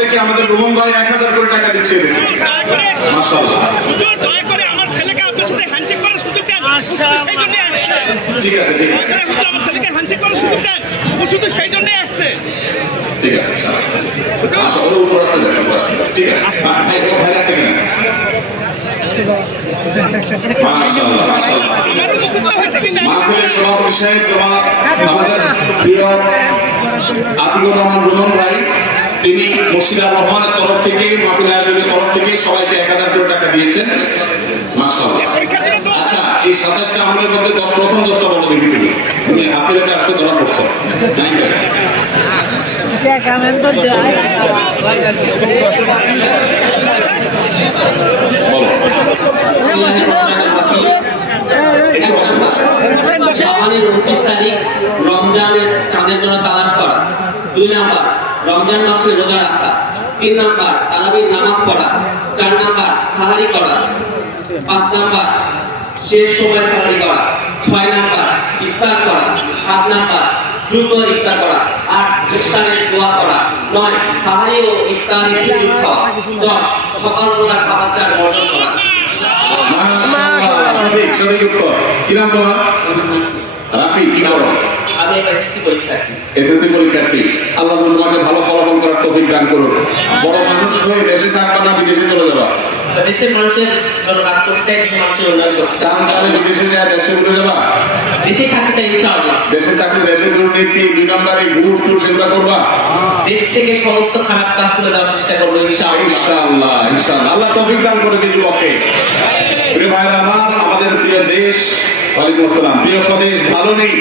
থেকে আমাদের রোহন ভাই 1000 করে টাকা দিচ্ছে। মাশাআল্লাহ, দয়া করে আমার ছেলেকে আপনার সাথে হ্যান্ডশেক করার সুযোগ দেন। সেই জন্য আসছে। ঠিক আছে, ঠিক আছে, আমার ছেলেকে হ্যান্ডশেক করার সুযোগ দেন, ও শুধু সেই জন্যই আসছে। ঠিক আছে, মাশাআল্লাহ, উপর আসতে দেন, ঠিক আছে। ভাই ও ভাই রাখতে কেন? মাশাআল্লাহ, মাশাআল্লাহ। আমারও মুখস্থ হয়েছে কিন্তু মাহফিলের সভাপতি সাহেব তোমার আমাদের প্রিয় আতিকুর রহমান রোহন ভাই, তিনি মুর্শিদার রহমানের তরফ থেকে, মাহফিল আয়োজকের তরফ থেকে সবাইকে 1000 করে টাকা দিয়েছেন। মাশাআল্লাহ। আচ্ছা, এই 27টা আমলের মধ্যে প্রথম 10টা বলো দেখি তুমি। তুমি হাফিজে আসছে ধরা পড়ছো। শাবানের 29 তারিখ রমজানের চাঁদের জন্য তালাশ করা। 2 নাম্বার রমজান মাসে রোজা রাখা। 3 নাম্বার তারাবির নামাজ পড়া। 4 নাম্বার সাহারি করা। 5 নাম্বার শেষ সময় সাহারি করা। 6 নাম্বার ইফতার করা। 7 নাম্বার দ্রুত ইফতার করা। 8 ইফতারের দোয়া করা। 9 সাহারি ও ইফতারের খিচুড়ি খাওয়া। 10 সকালবেলা খাবার চার বর্জন করা। সঠিক উত্তর। কি নাম তোমার? রাফি। কি করো? আমি এসএসসি পরীক্ষার্থী। এসএসসি পরীক্ষার্থী। আল্লাহ তোমাকে ভালো ফলাফল করার তৌফিক দান করুন। বড় মানুষ হয়ে দেশে থাকবা না বিদেশে চলে যাবা? দেশের মানুষের জন্য কাজ করতে চাই, মানুষের উন্নয়ন করতে চাই। চান্স তাহলে বিদেশে যায়, দেশে ঘুরে যাবা? দেশে থাকতে চাই ইনশাআল্লাহ। দেশের চাকরি, দেশের দুর্নীতি, 2 নম্বরে ঘুষ টুস এগুলো করবা? দেশ থেকে সমস্ত খারাপ কাজ তুলে দেওয়ার চেষ্টা করবো ইনশাআল্লাহ। ইনশাআল্লাহ, ইনশাআল্লাহ। আল্লাহ তৌফিক দান করে দিন পক্ষে। প্রিয় ভাইরা আমার, আমাদের প্রিয় দেশ, ওয়ালাইকুম আসসালাম, প্রিয় স্বদেশ ভালো নেই,